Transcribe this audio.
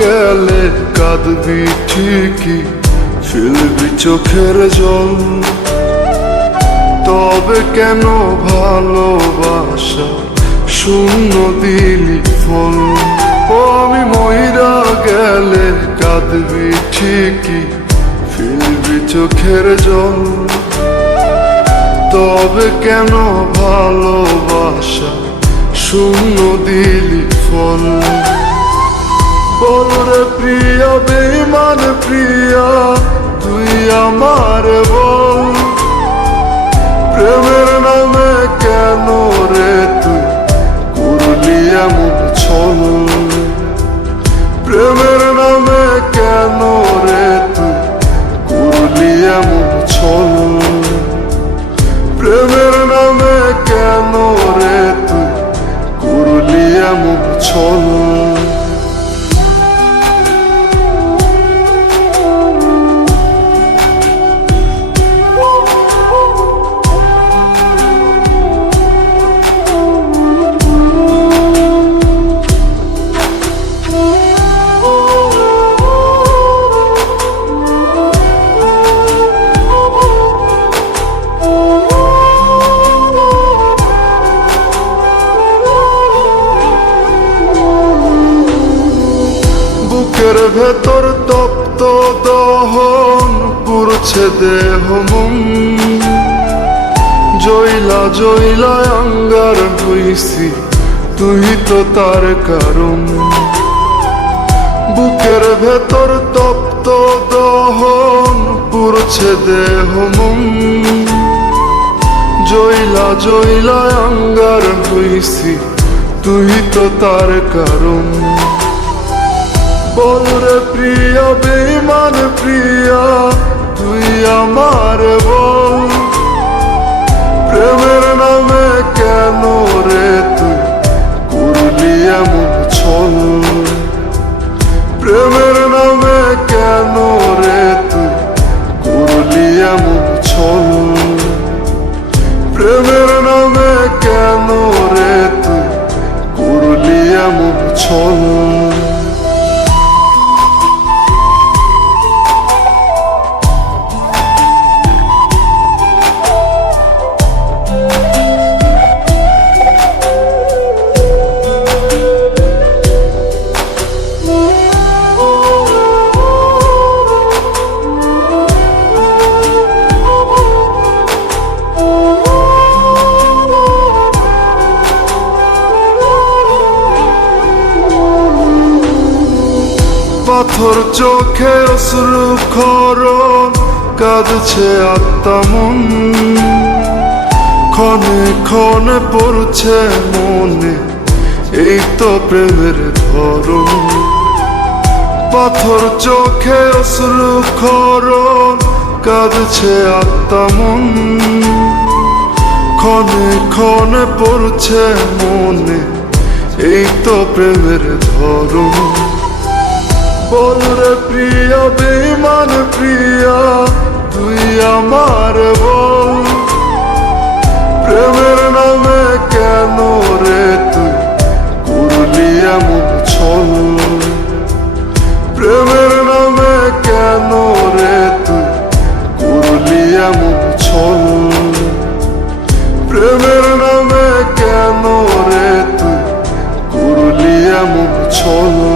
গেলে কাঁদবি ঠিকই ফেলবি চোখের জল। তবে কেন ভালোবাসা শূন্য দিলি ফল? আমি মইরা গেলে কাঁদবি ঠিকই ফেলবি চোখের জল। তবে কেন ভালোবাসা শূন্য দিলি ফল? বলরে প্রিয়া বেমান প্রিয়া, তুই আমার বল। প্রেমের নামে কেন রে তুই? করলি এমন ছল বুকের ভেতর তপ্ত দহন পুরছে দেহ মন। জইলা জইলা অঙ্গার হইছি, তুই তো তার কারণ। বুকের ভেতর তপ্ত দহন পুরছে দেহ মন। জইলা জইলা অঙ্গার হইছি, তুই তো তার কারণ। বলরে প্রিয় বেমান প্রিয়া। পাথর চোখে অশ্রু খরণ, কাঁদছে আত্মা মন। ক্ষণে ক্ষণে পড়ছে মনে, এই তো প্রেমের ধরন। পাথর চোখে অশ্রু খরণ, কাঁদছে আত্মা মন। ক্ষণে ক্ষণে পড়ছে মনে, এই তো প্রেমের ধরন। বলরে প্রিয়া বেমান প্রিয়া, তুই আমার বল। প্রেমের নামে কেন রে তুই করলি এমন ছল? প্রেমের নামে কেন রে তুই করলি এমন ছল? প্রেমের নামে কেন রে তুই করলি এমন ছল?